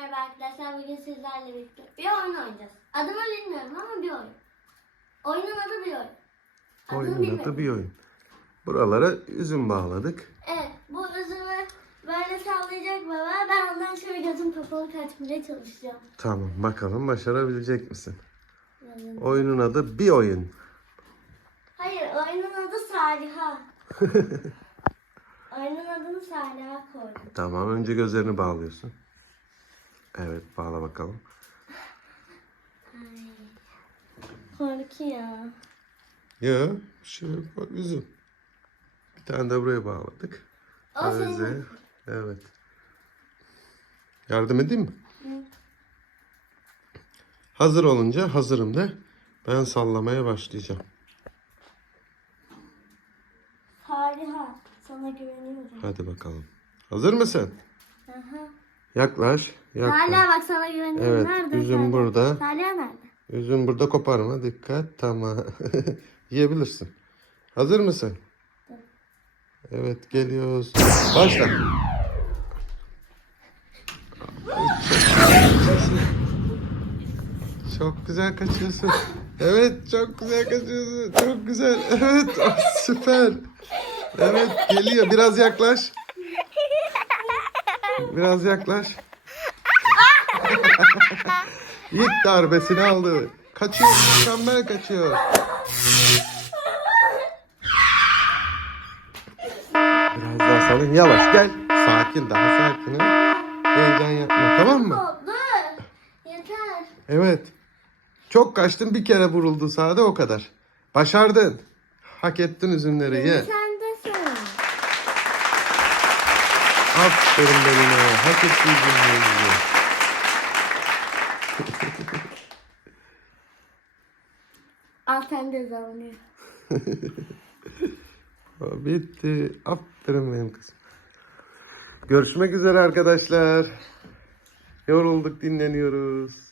Merhaba arkadaşlar bugün sizlerle birlikte bir oyun oynayacağız. Adını bilmiyorum ama bir oyun. Oyunun adı bir oyun. Adını Oyunun bilmiyorum. adı bir oyun. Buralara üzüm bağladık. Evet bu üzümü böyle sallayacak baba. Ben ondan şöyle gözüm kapalı kaçmaya çalışacağım. Tamam bakalım başarabilecek misin? Yazın. Oyunun adı bir oyun. Hayır oyunun adı Saliha. oyunun adını Saliha koydum. Tamam önce gözlerini bağlıyorsun. Evet bağla bakalım. Korkuyor. Ya şöyle bak üzüm. Bir tane de buraya bağladık. Öze. Evet. Yardım edeyim mi? Hazır olunca hazırım de ben sallamaya başlayacağım. Saliha. Sana güveniyorum. Hadi bakalım. Hazır mısın? Aha. Yaklaş. Yaklaş. Saliha bak sana güveniyorum. Evet, nerede? üzüm Saliha? burada. Saliha nerede? Üzüm burada koparma. Dikkat. Tamam. Yiyebilirsin. Hazır mısın? Evet geliyoruz. Başla. Çok güzel kaçıyorsun. Evet çok güzel kaçıyorsun. Çok güzel. Evet süper. Evet geliyor. Biraz yaklaş. Biraz yaklaş. İlk darbesini aldı. Kaçıyor. Mükemmel kaçıyor. Biraz daha salın. Yavaş gel. Sakin. Daha sakin. Heyecan yapma. Tamam mı? Dur. Yeter. Evet. Çok kaçtın. Bir kere vuruldu sahada o kadar. Başardın. Hak ettin üzümleri. Ye. Aferin benim Hak ettin üzümleri. Ye. Al sen de zamanı. Bitti. Aferin benim kızım. Görüşmek üzere arkadaşlar. Yorulduk dinleniyoruz.